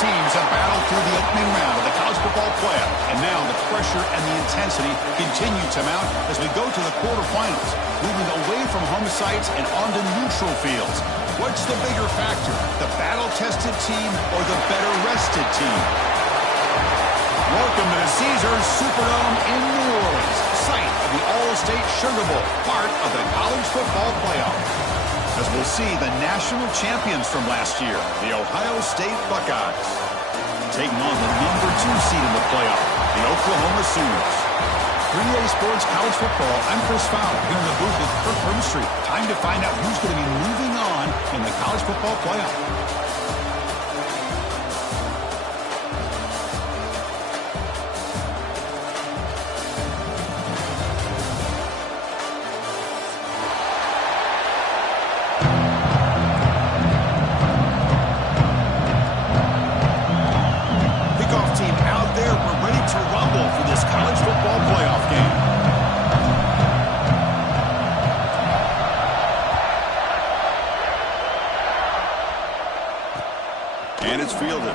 teams have battled through the opening round of the college football playoff, and now the pressure and the intensity continue to mount as we go to the quarterfinals, moving away from home sites and onto neutral fields. What's the bigger factor, the battle-tested team or the better-rested team? Welcome to the Caesars Superdome in New Orleans, site of the All-State Sugar Bowl, part of the college football playoff. As we'll see the national champions from last year, the Ohio State Buckeyes, taking on the #2 seed in the playoff, the Oklahoma Sooners. 3A Sports College Football, I'm Chris Fowler, here in the booth with Kirk Hermstreet. Time to find out who's going to be moving on in the college football playoff.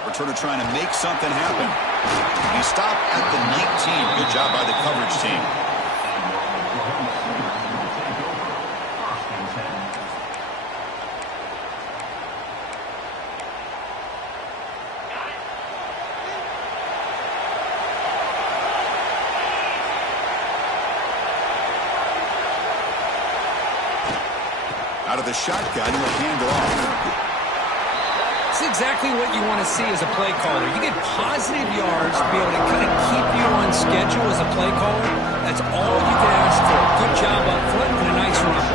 Returner trying to make something happen. He stopped at the 19. Good job by the coverage team. Out of the shotgun, he'll hand it off. That's exactly what you want to see as a play caller. You get positive yards to be able to kind of keep you on schedule as a play caller. That's all you can ask for. Good job up front and a nice run.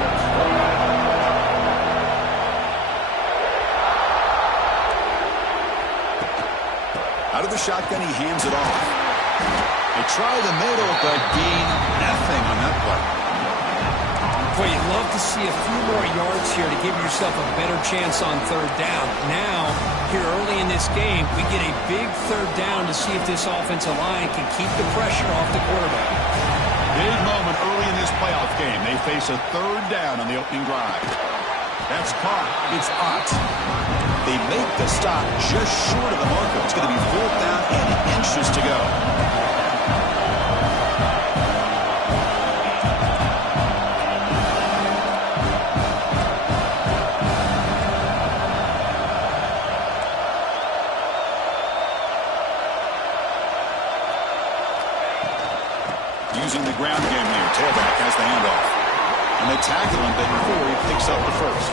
Out of the shotgun, he hands it off. They try the middle, but gain nothing on that play. Boy, you'd love to see a few more yards here to give yourself a better chance on third down. Now, here early in this game, we get a big third down to see if this offensive line can keep the pressure off the quarterback. Big moment early in this playoff game. They face a third down on the opening drive. That's caught. It's Ott. They make the stop just short of the marker. It's going to be 4th down and inches to go. Using the ground game here. Tailback has the handoff. And they tackle him before he picks up the first.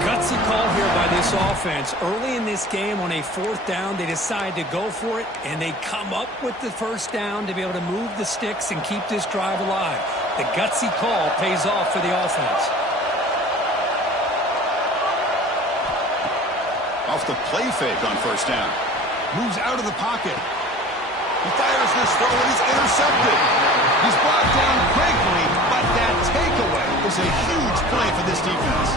Gutsy call here by this offense. Early in this game on a 4th down, they decide to go for it, and they come up with the first down to be able to move the sticks and keep this drive alive. The gutsy call pays off for the offense. Off the play fake on first down. Moves out of the pocket. He fires this throw and he's intercepted. He's brought down quickly, but that takeaway is a huge play for this defense.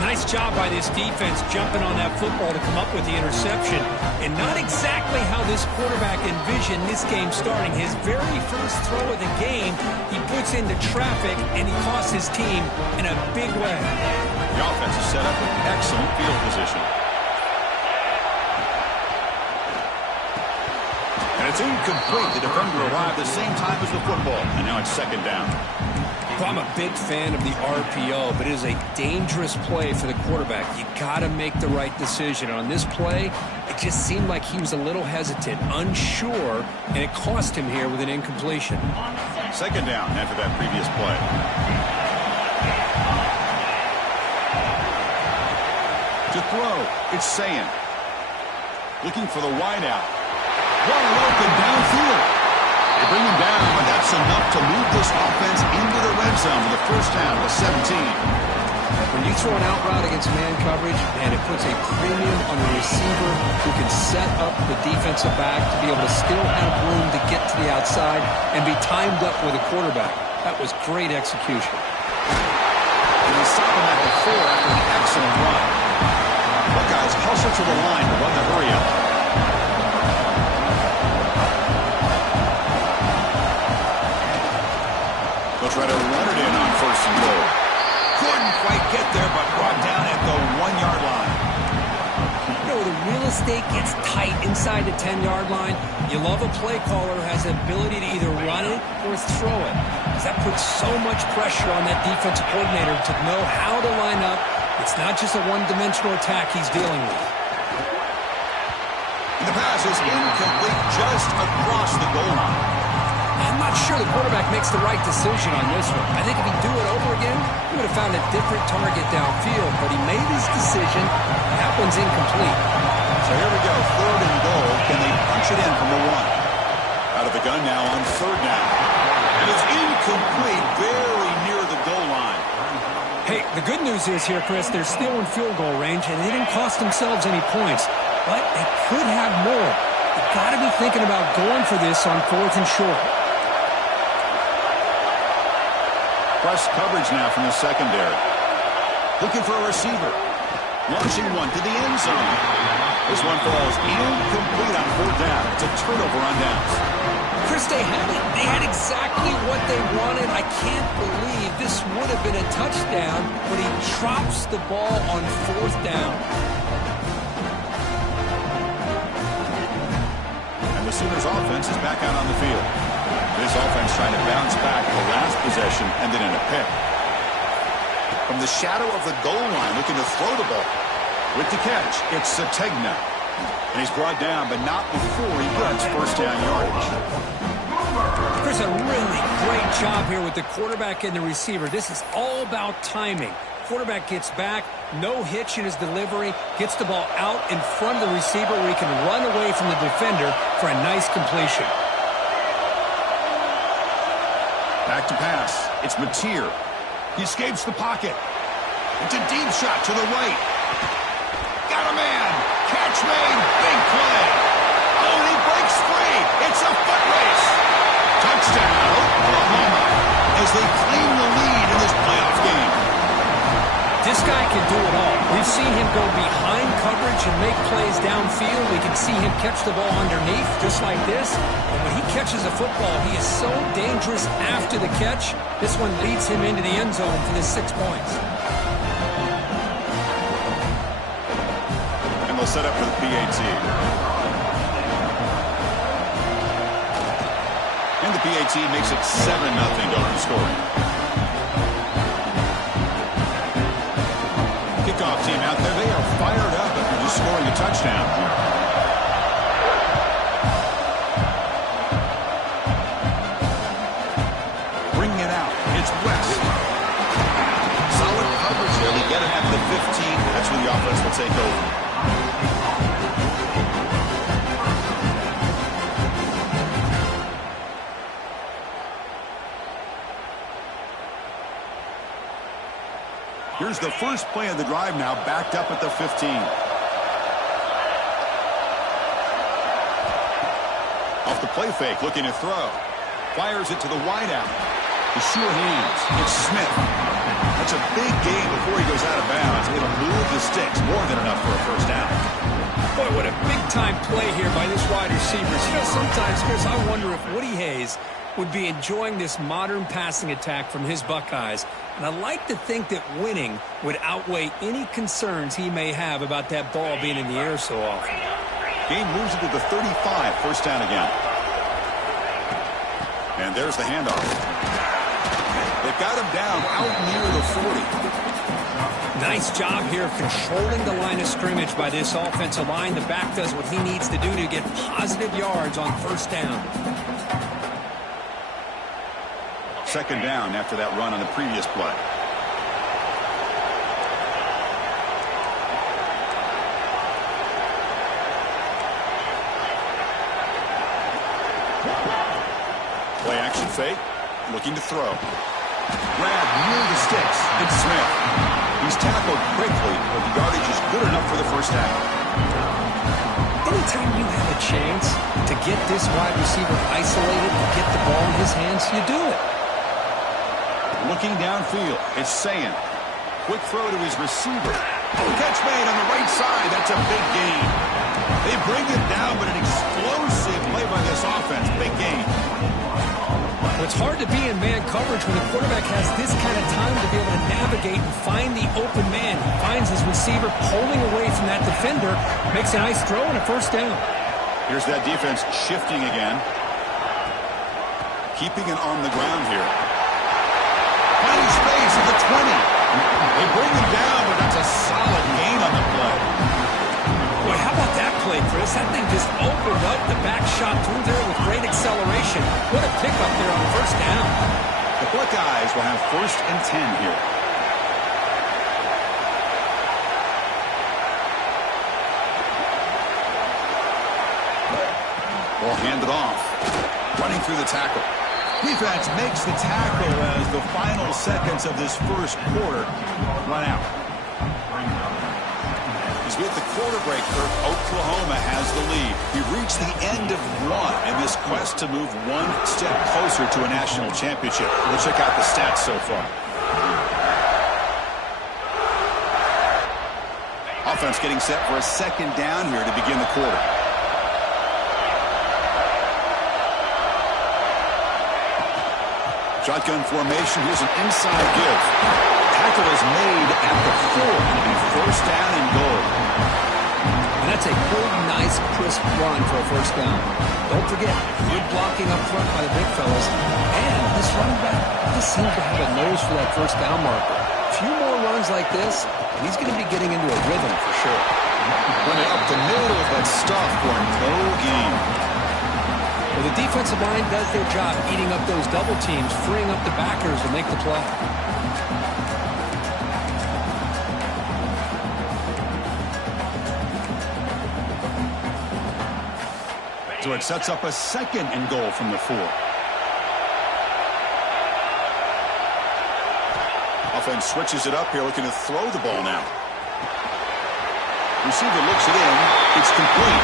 Nice job by this defense jumping on that football to come up with the interception. And not exactly how this quarterback envisioned this game starting. His very first throw of the game, he puts into traffic and he costs his team in a big way. The offense is set up with excellent field position. And it's incomplete. The defender arrived the same time as the football. And now it's 2nd down. Well, I'm a big fan of the RPO, but it is a dangerous play for the quarterback. You got to make the right decision. On this play, it just seemed like he was a little hesitant, unsure, and it cost him here with an incompletion. 2nd down after that previous play. To throw, it's Ncaa. Looking for the wideout. Wide open downfield. They bring him down, but that's enough to move this offense into the red zone for the first down to 17. When you throw an out route against man coverage, man, it puts a premium on the receiver who can set up the defensive back to be able to still have room to get to the outside and be timed up with a quarterback. That was great execution. And they stop him at the 4 after an excellent run. Buckeyes hustle to the line to run the hurry up. They'll try to run it in on 1st and goal. Couldn't quite get there, but brought down at the 1-yard line. You know, the real K-State gets tight inside the 10-yard line, you love a play caller who has the ability to either run it or throw it. Because that puts so much pressure on that defensive coordinator to know how to line up. It's not just a one-dimensional attack he's dealing with. The pass is incomplete just across the goal line. I'm not sure the quarterback makes the right decision on this one. I think if he'd do it over again, he would have found a different target downfield, but he made his decision. That one's incomplete. So here we go, 3rd and goal. Can they punch it in from the 1? Out of the gun now on 3rd down. And it's incomplete, very near the goal line. Hey, the good news is here, Chris, they're still in field goal range, and they didn't cost themselves any points. But they could have more. You've got to be thinking about going for this on 4th and short. Press coverage now from the secondary. Looking for a receiver. Launching one to the end zone. This one falls incomplete on 4th down. It's a turnover on downs. Chris, they had exactly what they wanted. I can't believe this would have been a touchdown, but he drops the ball on 4th down. And the Sooners offense is back out on the field. This offense trying to bounce back the last possession, ended in a pick. From the shadow of the goal line, looking to throw the ball. With the catch, it's Sategna. And he's brought down, but not before he gets 1st down yardage. Chris, a really great job here with the quarterback and the receiver. This is all about timing. Quarterback gets back, no hitch in his delivery, gets the ball out in front of the receiver where he can run away from the defender for a nice completion. Back to pass. It's Mateer. He escapes the pocket. It's a deep shot to the right. Got a man. Catch made. Big play. Oh, and he breaks free. It's a foot race. Touchdown, Oklahoma, as they claim the lead in this playoff game. This guy can do it all. We've seen him go behind coverage and make plays downfield. We can see him catch the ball underneath, just like this. And when he catches a football, he is so dangerous after the catch. This one leads him into the end zone for the 6 points. And they'll set up for the PAT. And the PAT makes it 7-0 to open scoring. Kickoff team out there. They are fired up after just scoring a touchdown. Bringing it out. It's West. Solid coverage here. They get it at the 15. That's where the offense will take over. Here's the first play of the drive now, backed up at the 15. Off the play fake, looking to throw. Fires it to the wideout. To sure hands. It's Smith. That's a big gain before he goes out of bounds. It'll move the sticks, more than enough for a 1st down. Boy, what a big-time play here by this wide receiver. You know, sometimes, Chris, I wonder if Woody Hayes would be enjoying this modern passing attack from his Buckeyes. And I like to think that winning would outweigh any concerns he may have about that ball being in the air so often. Game moves it to the 35, 1st down again. And there's the handoff. They've got him down out near the 40. Nice job here of controlling the line of scrimmage by this offensive line. The back does what he needs to do to get positive yards on 1st down. 2nd down after that run on the previous play. Play action fake. Looking to throw. Grab near the sticks. It's Smith. He's tackled quickly, but the yardage is good enough for the 1st down. Anytime you have a chance to get this wide receiver isolated and get the ball in his hands, you do it. Looking downfield, it's Sayan. Quick throw to his receiver. Oh, catch made on the right side. That's a big gain. They bring him down, but an explosive play by this offense. Big gain. Well, it's hard hard to be in man coverage when the quarterback has this kind of time to be able to navigate and find the open man. He finds his receiver pulling away from that defender, makes a nice throw and a first down. Here's that defense shifting again. Keeping it on the ground here. Finding space at the 20. They bring him down, but that's a solid gain on the play. Boy, how about that play, Chris? That thing just opened up. The back shot through there with great acceleration. What a pickup there on first down. The Buckeyes will have 1st and 10 here. Ball handed off. Running through the tackle. Defense makes the tackle as the final seconds of this first quarter run out. As we hit the quarter break, Oklahoma has the lead. We've reached the end of one in this quest to move one step closer to a national championship. We'll check out the stats so far. Offense getting set for a second down here to begin the quarter. Shotgun formation. Here's an inside give. Tackle is made at the 4. It'll be first down and goal. And that's a good, nice, crisp run for a first down. Don't forget, good blocking up front by the big fellas. And this running back just seems to have a nose for that first down marker. A few more runs like this, and he's going to be getting into a rhythm for sure. Running up the middle of that stuff for no gain. Well, the defensive line does their job eating up those double teams, freeing up the backers to make the play. So it sets up a 2nd and goal from the 4. Offense switches it up here, looking to throw the ball now. Receiver looks it in. It's complete.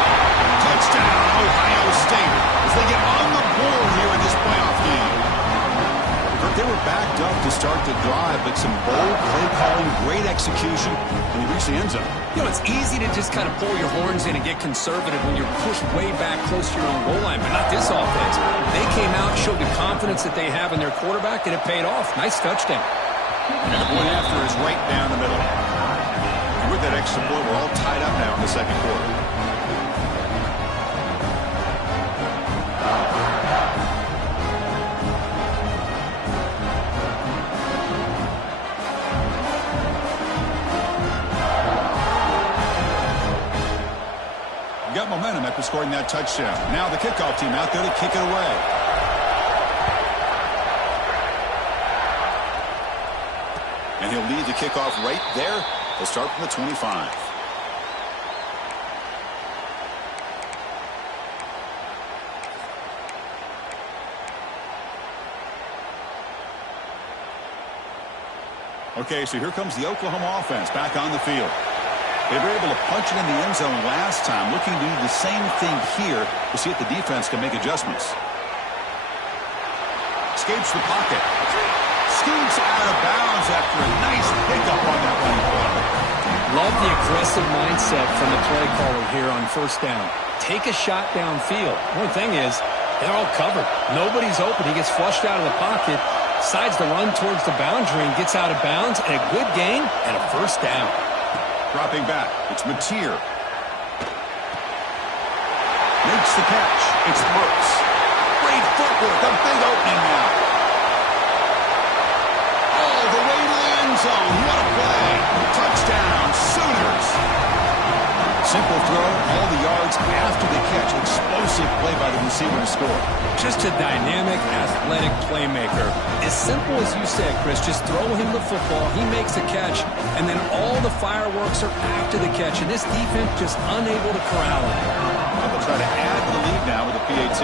Touchdown, Ohio State, as they get on the board here in this playoff game. They were backed up to start the drive, but some bold play calling, great execution, and they reached the end zone. You know, it's easy to just kind of pull your horns in and get conservative when you're pushed way back close to your own goal line, but not this offense. They came out, showed the confidence that they have in their quarterback, and it paid off. Nice touchdown. And the point after is right down the middle. And with that extra point, we're all tied up now in the second quarter. Got momentum after scoring that touchdown. Now the kickoff team out there to kick it away. And he'll lead the kickoff right there. They'll start from the 25. Okay, so here comes the Oklahoma offense back on the field. They were able to punch it in the end zone last time. Looking to do the same thing here to see if the defense can make adjustments. Escapes the pocket. Scoots out of bounds after a nice pickup on that running play. Love the aggressive mindset from the play caller here on first down. Take a shot downfield. One thing is, they're all covered. Nobody's open. He gets flushed out of the pocket, decides to run towards the boundary and gets out of bounds, and a good gain and a first down. Dropping back, it's Mateer. Makes the catch. It's Brooks. Great footwork, a big opening now. All the way to the end zone. What a play. Touchdown, Sooners. Simple throw, all the yards after the catch. Explosive play by the receiver to score. Just a dynamic, athletic playmaker. As simple as you said, Chris, just throw him the football, he makes a catch, and then all the fireworks are after the catch, and this defense just unable to corral him. They'll try to add to the lead now with a PAT.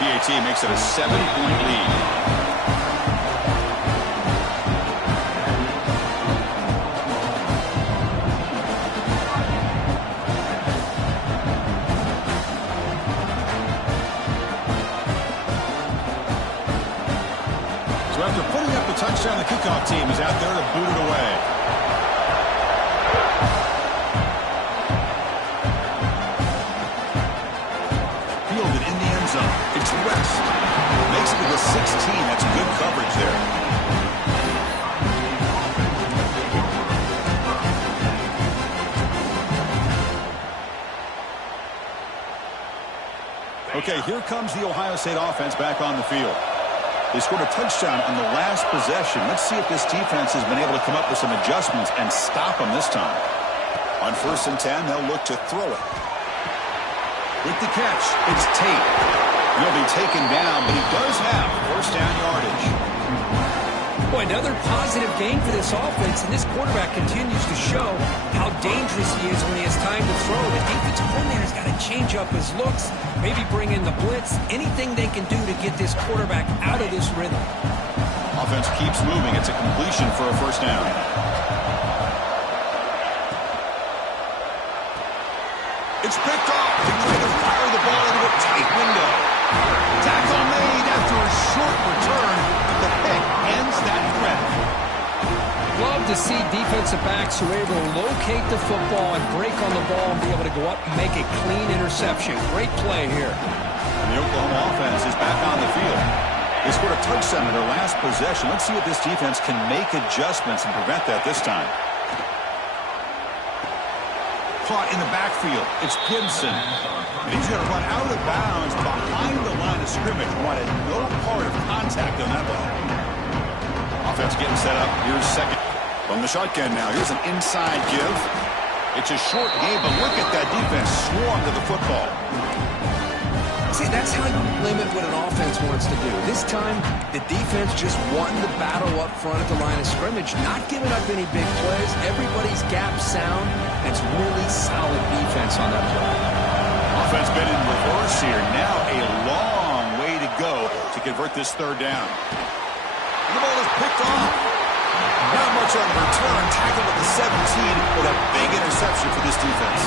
PAT makes it a 7-point lead. After putting up the touchdown, the kickoff team is out there to boot it away. Field Okay, here comes the Ohio State offense back on the field. They scored a touchdown on the last possession. Let's see if this defense has been able to come up with some adjustments and stop them this time. On 1st and 10, they'll look to throw it. With the catch, it's Tate. He'll be taken down, but he does have first down yardage. Boy, another positive game for this offense, and this quarterback continues to show how dangerous he is when he has time to throw. The defensive coordinator's got to change up his looks, maybe bring in the blitz, anything they can do to get this quarterback out of this rhythm. Offense keeps moving. It's a completion for a first down. It's picked off. They try to fire the ball into a tight window. Tackle made after a short return. The pick ends that threat. Love to see defensive backs who are able to locate the football and break on the ball and be able to go up and make a clean interception. Great play here. And the Oklahoma offense is back on the field. They scored a touchdown in their last possession. Let's see if this defense can make adjustments and prevent that this time. Caught in the backfield. It's Gibson. And he's going to run out of bounds behind the line of scrimmage. Wanted no part of contact on that ball. Offense getting set up. Here's second. From the shotgun now. Here's an inside give. It's a short game, but look at that defense swarm to the football. See, that's how you limit what an offense wants to do. This time, the defense just won the battle up front at the line of scrimmage, not giving up any big plays. Everybody's gap sound. It's really solid defense on that play. Offense been in reverse here. Now a long way to go to convert this third down. And the ball is picked off. Not much on the return. Tackled at the 17 with a big interception for this defense.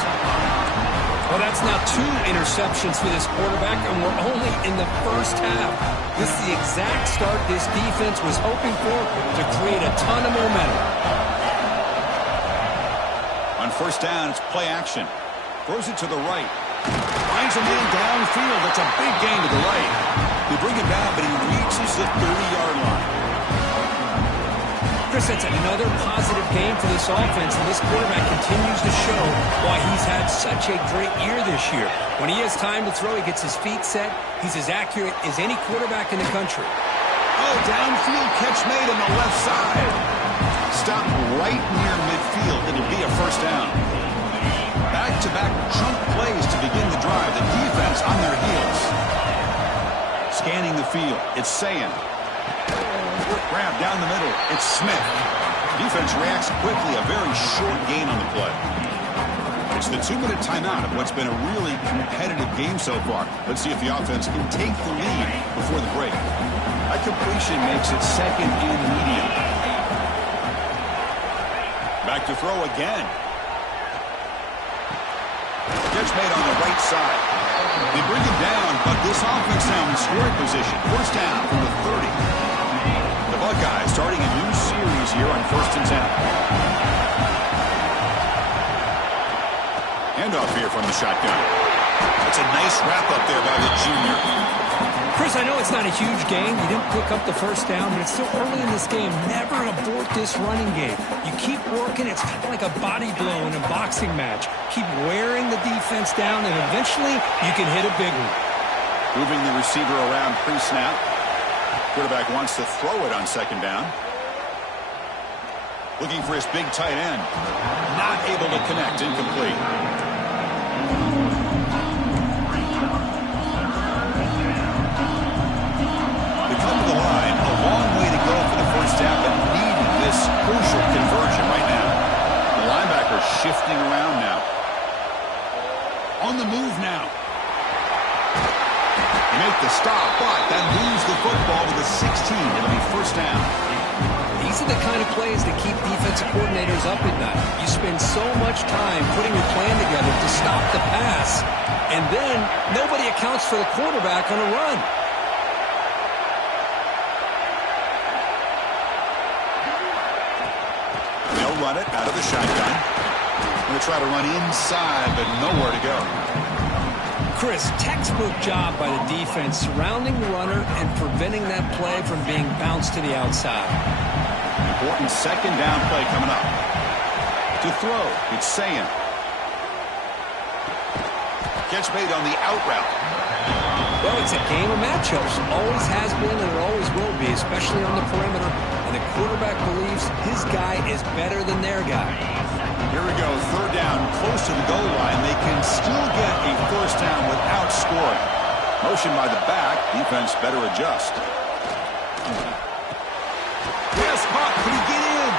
Well, that's now 2 interceptions for this quarterback, and we're only in the first half. This is the exact start this defense was hoping for to create a ton of momentum. On first down, it's play action. Throws it to the right. Finds a man downfield. That's a big gain to the right. They bring it down, but he reaches the 30-yard line. Chris, that's another positive game for this offense, and this quarterback continues to show why he's had such a great year this year. When he has time to throw, he gets his feet set. He's as accurate as any quarterback in the country. Oh, downfield catch made on the left side. Stop right near midfield. It'll be a first down. Back-to-back chunk plays to begin the drive. The defense on their heels. Scanning the field. It's Ncaa. Grab down the middle. It's Smith. Defense reacts quickly. A very short gain on the play. It's the 2-minute timeout of what's been a really competitive game so far. Let's see if the offense can take the lead before the break. That completion makes it second and medium. Back to throw again. Catch made on the right side. They bring him down, but this offense now in scoring position. First down from the 30. The Buckeyes starting a new series here on 1st and 10. Handoff here from the shotgun. That's a nice wrap up there by the junior. Chris, I know it's not a huge game. You didn't pick up the first down, but it's still early in this game. Never abort this running game. You keep working. It's kind of like a body blow in a boxing match. Keep wearing the defense down, and eventually you can hit a big one. Moving the receiver around pre-snap. Quarterback wants to throw it on second down. Looking for his big tight end. Not able to connect. Incomplete. They come to the line. A long way to go for the first down, but needing this crucial conversion right now. The linebacker shifting around now. On the move now. Make the stop, but then lose the football to the 16. It'll be first down. These are the kind of plays that keep defensive coordinators up at night. You spend so much time putting your plan together to stop the pass, and then nobody accounts for the quarterback on a run. They'll run it out of the shotgun. Going to try to run inside, but nowhere to go. Chris, textbook job by the defense surrounding the runner and preventing that play from being bounced to the outside. Important second down play coming up. To throw, it's Ncaa. Catch made on the out route. Well, it's a game of matchups. Always has been and it always will be, especially on the perimeter. And the quarterback believes his guy is better than their guy. Here we go, third down, close to the goal line. They can still get a first down without scoring. Motion by the back, defense better adjust. Yes, caught, could he get in?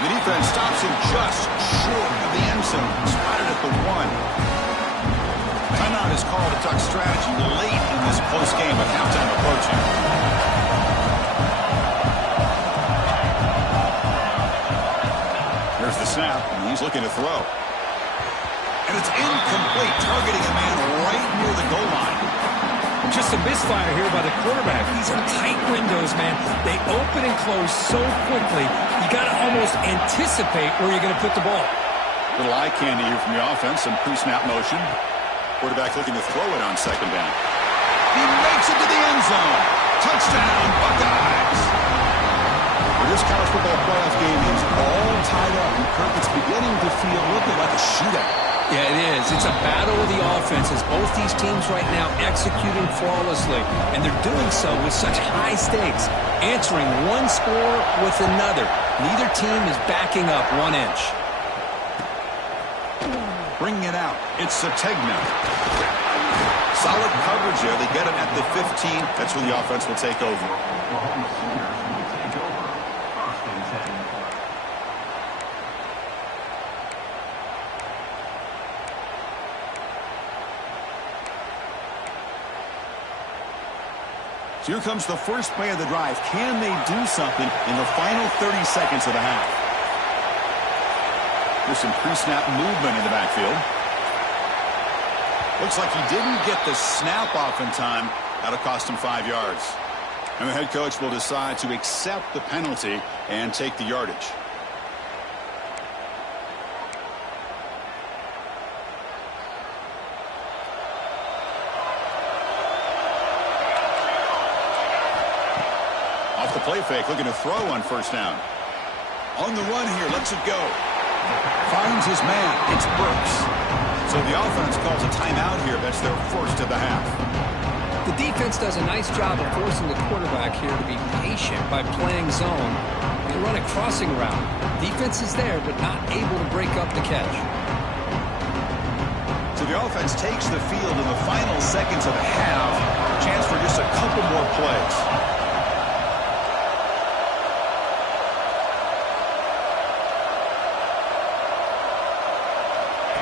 The defense stops him just short of the end zone. Spotted at the 1. Timeout is called to talk strategy late in this close game with halftime approaching. Here's the snap, and he's looking to throw. And it's incomplete, targeting a man right near the goal line. Just a misfire here by the quarterback. These are tight windows, man. They open and close so quickly, you got to almost anticipate where you're going to put the ball. Little eye candy here from the offense, some pre-snap motion. Quarterback looking to throw it on second down. He makes it to the end zone. Touchdown, Buckeyes. Well, this college football playoff game is all tied up. And Kirk, it's beginning to feel a little bit like a shootout. Yeah, it is. It's a battle of the offenses. Both these teams right now executing flawlessly. And they're doing so with such high stakes. Answering one score with another. Neither team is backing up 1 inch. Bringing it out. It's Sategna. Solid coverage there. They get it at the 15. That's where the offense will take over. So here comes the first play of the drive. Can they do something in the final 30 seconds of the half? There's some pre-snap movement in the backfield. Looks like he didn't get the snap off in time. That'll cost him 5 yards. And the head coach will decide to accept the penalty and take the yardage. Off the play fake, looking to throw on first down. On the run here, lets it go. Finds his man. It's Burks. So the offense calls a timeout here. That's their first of the half. The defense does a nice job of forcing the quarterback here to be patient by playing zone. They run a crossing route. Defense is there, but not able to break up the catch. So the offense takes the field in the final seconds of the half. Chance for just a couple more plays.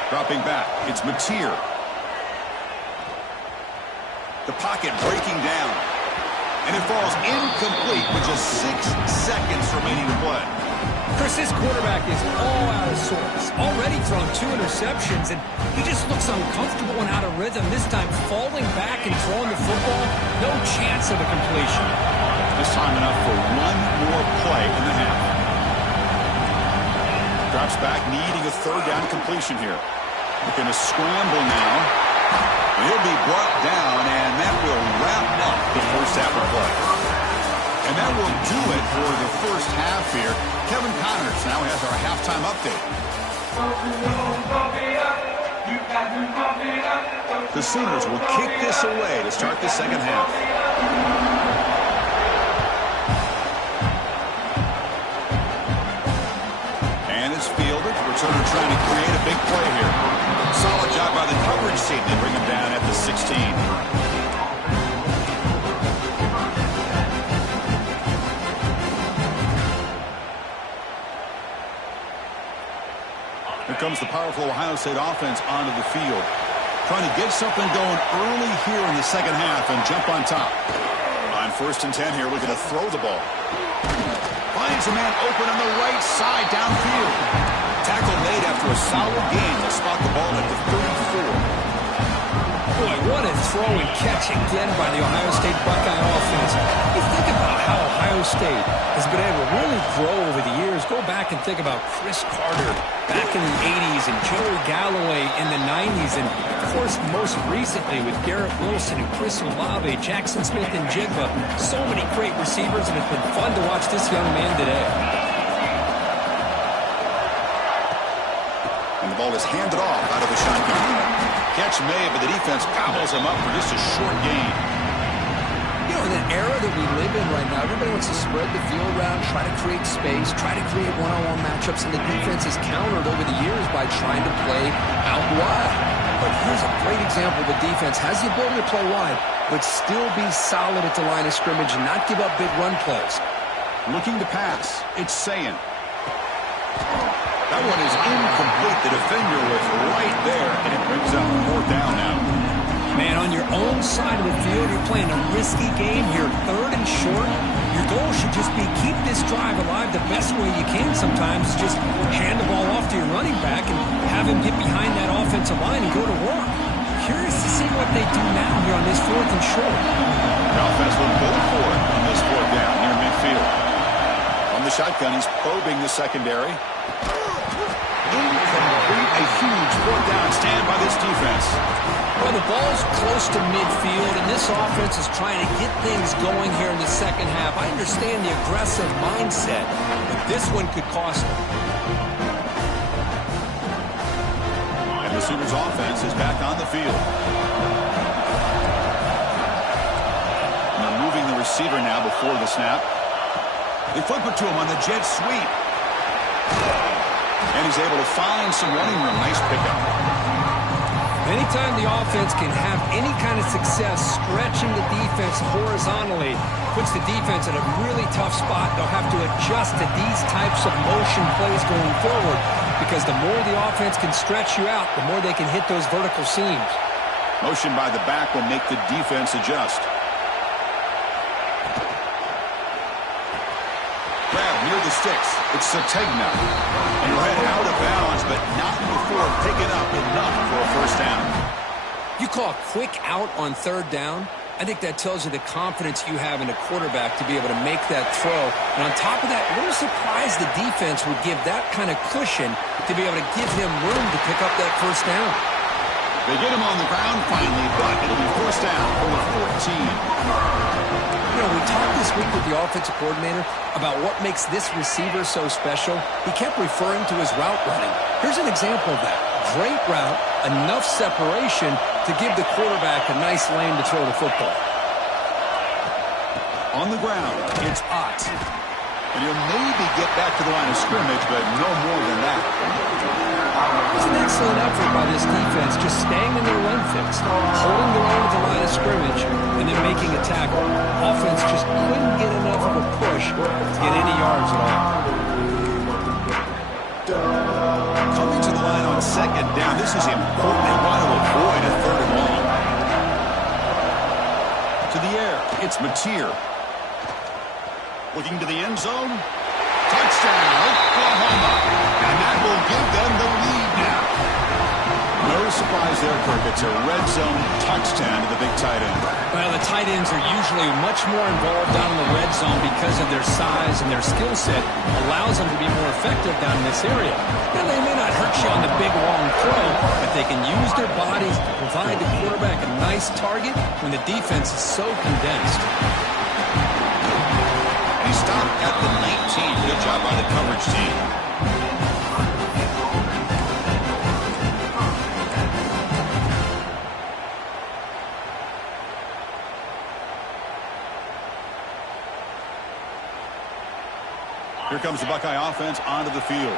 Dropping back, it's Mateer. The pocket breaking down. And it falls incomplete with just 6 seconds remaining to play. Chris, this quarterback is all out of sorts. Already thrown 2 interceptions, and he just looks uncomfortable and out of rhythm. This time falling back and throwing the football, no chance of a completion. This time enough for one more play in the half. Drops back, needing a third down completion here. Looking to scramble now. He'll be brought down, and that will wrap up the first half of play. And that will do it for the first half here. Kevin Connors now has our halftime update. The Sooners will kick this away to start the second half. And it's fielded. Returner trying to create a big play here. Solid job by the coverage team. They bring him down at the 16. Here comes the powerful Ohio State offense onto the field. Trying to get something going early here in the second half and jump on top. On 1st and 10 here, looking to throw the ball. Finds a man open on the right side downfield. Tackle made after a solid game. They'll spot the ball at the 34. Boy, what a throw and catch again by the Ohio State Buckeye offense. You think about how Ohio State has been able to really grow over the years. Go back and think about Chris Carter back in the 80s and Joey Galloway in the 90s. And, of course, most recently with Garrett Wilson and Chris Olave, Jackson Smith and Jigba. So many great receivers, and it's been fun to watch this young man today. And the ball is handed off out of the shotgun. Catch catch made, but the defense gobbles him up for just a short gain. You know, in an era that we live in right now, everybody wants to spread the field around, try to create space, try to create one-on-one matchups, and the defense has countered over the years by trying to play out wide. But here's a great example. The defense has the ability to play wide, but still be solid at the line of scrimmage and not give up big run plays. Looking to pass. It's Ncaa. That one is incomplete. The defender was right there, and it brings up 4th down now. Man, on your own side of the field, you're playing a risky game here, 3rd and short. Your goal should just be keep this drive alive the best way you can sometimes. Just hand the ball off to your running back and have him get behind that offensive line and go to work. Curious to see what they do now here on this 4th and short. The offense will go for it on this 4th down near midfield. On the shotgun, he's probing the secondary. Incomplete. A huge 4th down stand by this defense. Well, the ball's close to midfield, and this offense is trying to get things going here in the second half. I understand the aggressive mindset, but this one could cost them. And the Sooners offense is back on the field. And they're moving the receiver now before the snap. They flip it to him on the jet sweep. And he's able to find some running room. Nice pickup. Anytime the offense can have any kind of success stretching the defense horizontally, puts the defense in a really tough spot. They'll have to adjust to these types of motion plays going forward because the more the offense can stretch you out, the more they can hit those vertical seams. Motion by the back will make the defense adjust. Grab near the sticks. It's Ncaa. And he'll head out of bounds, but not before picking up enough for a 1st down. You call a quick out on 3rd down? I think that tells you the confidence you have in a quarterback to be able to make that throw. And on top of that, a little surprised the defense would give that kind of cushion to be able to give him room to pick up that 1st down. They get him on the ground finally, but it'll be 1st down for the 14. You know, we talked this week with the offensive coordinator about what makes this receiver so special. He kept referring to his route running. Here's an example of that. Great route, enough separation to give the quarterback a nice lane to throw the football. On the ground, it's Ott. And he'll maybe get back to the line of scrimmage, but no more than that. It's an excellent effort by this defense, just staying in their run fix, holding their own at the line of scrimmage, and then making a tackle. Offense just couldn't get enough of a push to get any yards at all. Coming to the line on 2nd down, this is important. They want to avoid a 3rd and long. To the air, it's Mateer. Looking to the end zone. Touchdown, Oklahoma. And that will give them the lead now. No surprise there, Kirk. It's a red zone touchdown to the big tight end. Well, the tight ends are usually much more involved down in the red zone because of their size and their skill set. Allows them to be more effective down in this area. Now, they may not hurt you on the big, long throw, but they can use their bodies to provide the quarterback a nice target when the defense is so condensed. He stopped at the 19. Good job by the coverage team. Here comes the Buckeye offense onto the field.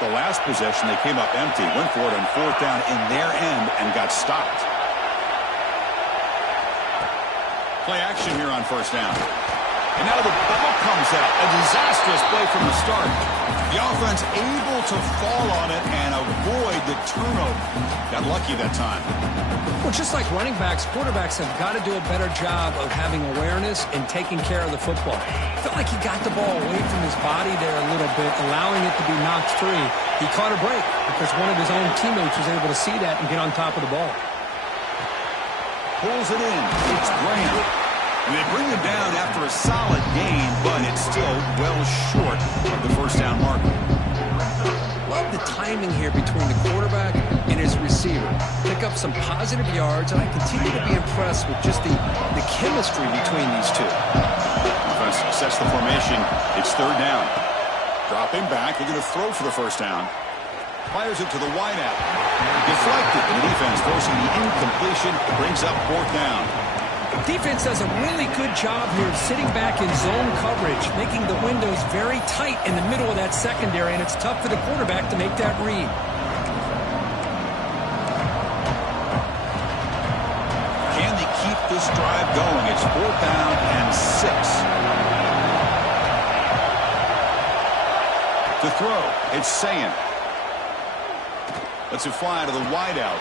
The last possession, they came up empty, went for it on 4th down in their end and got stopped. Play action here on 1st down. And now the ball comes out. A disastrous play from the start. The offense able to fall on it and avoid the turnover. Got lucky that time. Well, just like running backs, quarterbacks have got to do a better job of having awareness and taking care of the football. I felt like he got the ball away from his body there a little bit, allowing it to be knocked free. He caught a break because one of his own teammates was able to see that and get on top of the ball. Pulls it in. It's Graham. And they bring him down after a solid gain, but it's still well short of the 1st down marker. Love the timing here between the quarterback and his receiver. Pick up some positive yards, and I continue to be impressed with just the chemistry between these two. Defense sets the formation. It's 3rd down. Dropping back. They're going to throw for the 1st down. Fires it to the wideout. Deflected, and the defense forces Forcing the incompletion brings up fourth down. Defense does a really good job here of sitting back in zone coverage, making the windows very tight in the middle of that secondary, and it's tough for the quarterback to make that read. Can they keep this drive going? It's fourth down and 6. To throw, it's Ncaa. Lets it fly to the wideout.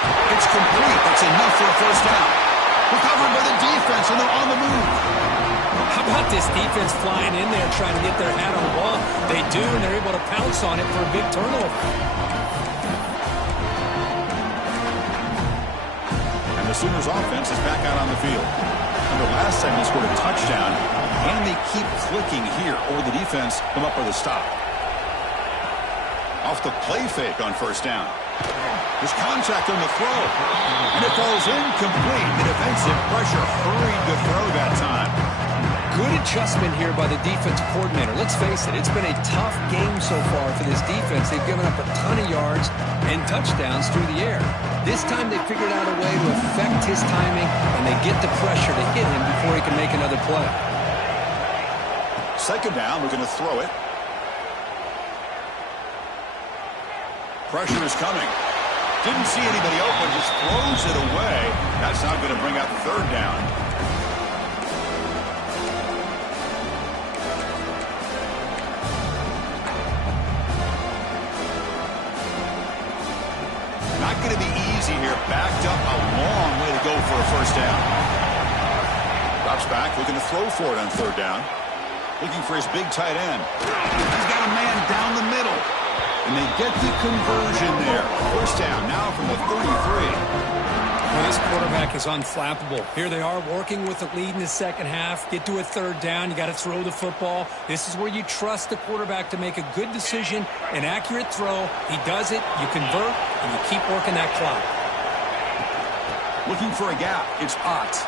It's complete. That's enough for a first down. Recovered by the defense, and they're on the move. How about this defense flying in there trying to get their hat on the ball? They do, and they're able to pounce on it for a big turnover. And the Sooners offense is back out on the field. Remember, last time they scored a touchdown, and they keep clicking here, or the defense come up with a stop. Off the play fake on first down. There's contact on the throw, and it falls incomplete. The defensive pressure hurried to throw that time. Good adjustment here by the defensive coordinator. Let's face it, it's been a tough game so far for this defense. They've given up a ton of yards and touchdowns through the air. This time they figured out a way to affect his timing, and they get the pressure to hit him before he can make another play. Second down, we're going to throw it. Pressure is coming. Didn't see anybody open, just throws it away. That's not going to bring up third down. Not going to be easy here. Backed up a long way to go for a first down. Drops back, looking to throw for it on third down. Looking for his big tight end. He's got a man down the middle. And they get the conversion there. First down now from the 33. Well, this quarterback is unflappable. Here they are working with the lead in the second half. Get to a third down. You got to throw the football. This is where you trust the quarterback to make a good decision, an accurate throw. He does it, you convert, and you keep working that clock. Looking for a gap. It's Ott.